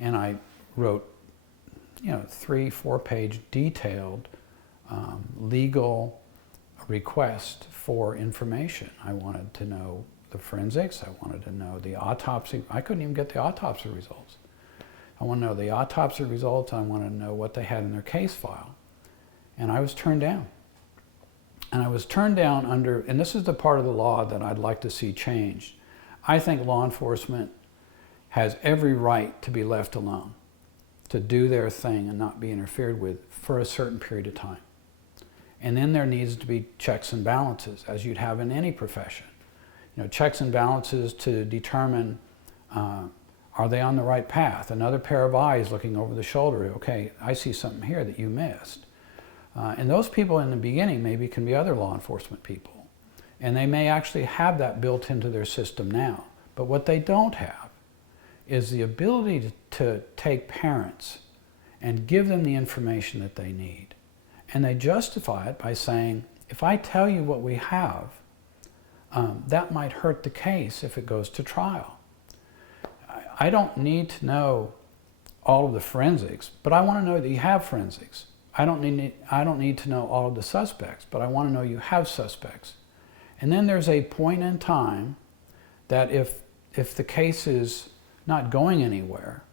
and I wrote, 3-4 page detailed legal request for information. I wanted to know the forensics. I wanted to know the autopsy. I couldn't even get the autopsy results. I want to know the autopsy results. I wanted to know what they had in their case file. And I was turned down. And I was turned down under, and this is the part of the law that I'd like to see changed. I think law enforcement has every right to be left alone, to do their thing and not be interfered with for a certain period of time. And then there needs to be checks and balances, as you'd have in any profession. Checks and balances to determine, are they on the right path? Another pair of eyes looking over the shoulder. Okay, I see something here that you missed. And those people in the beginning maybe can be other law enforcement people. And they may actually have that built into their system now. But what they don't have is the ability to take parents and give them the information that they need. And they justify it by saying, if I tell you what we have, that might hurt the case if it goes to trial. I don't need to know all of the forensics, but I want to know that you have forensics. I don't need to know all of the suspects, but I want to know you have suspects. And then there's a point in time that if the case is not going anywhere,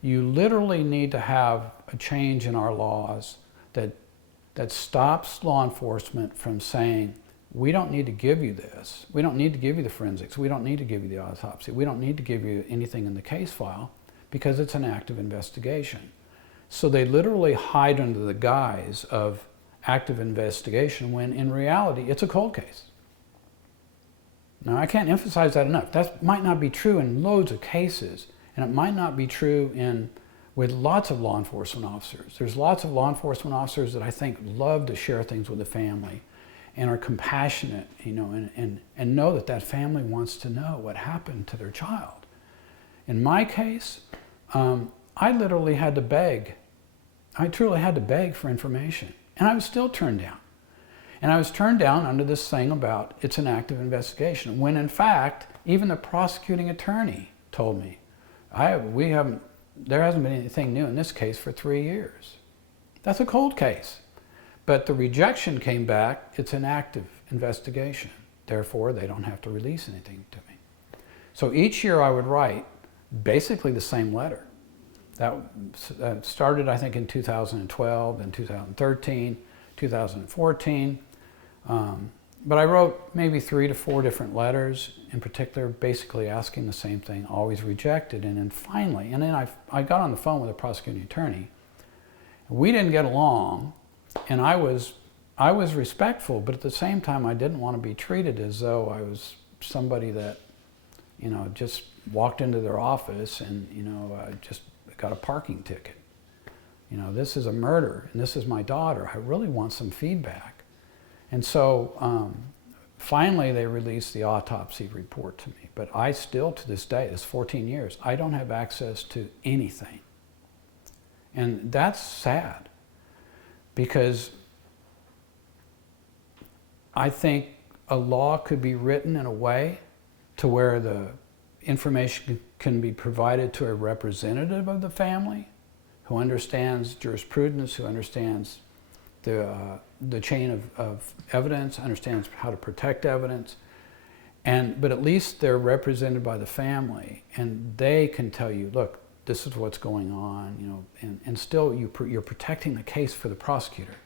you literally need to have a change in our laws that stops law enforcement from saying, we don't need to give you this. We don't need to give you the forensics. We don't need to give you the autopsy. We don't need to give you anything in the case file because it's an active investigation. So they literally hide under the guise of active investigation when in reality it's a cold case. Now I can't emphasize that enough. That might not be true in loads of cases, and it might not be true with lots of law enforcement officers. There's lots of law enforcement officers that I think love to share things with the family and are compassionate, and know that that family wants to know what happened to their child. In my case, I literally had to beg. I truly had to beg for information, and I was still turned down. And I was turned down under this thing about it's an active investigation, when in fact, even the prosecuting attorney told me, there hasn't been anything new in this case for 3 years. That's a cold case. But the rejection came back, it's an active investigation. Therefore, they don't have to release anything to me. So each year I would write basically the same letter. That started, I think, in 2012, then 2013, 2014. But I wrote maybe 3 to 4 different letters, in particular, basically asking the same thing, always rejected. And then finally, I got on the phone with a prosecuting attorney. We didn't get along, and I was respectful, but at the same time, I didn't want to be treated as though I was somebody that, just walked into their office and, just got a parking ticket. This is a murder, and this is my daughter. I really want some feedback. And so finally they released the autopsy report to me. But I still, to this day, it's 14 years, I don't have access to anything. And that's sad, because I think a law could be written in a way to where the information can be provided to a representative of the family who understands jurisprudence, who understands the chain of evidence, understands how to protect evidence, but at least they're represented by the family, and they can tell you, look, this is what's going on, and still you're protecting the case for the prosecutor.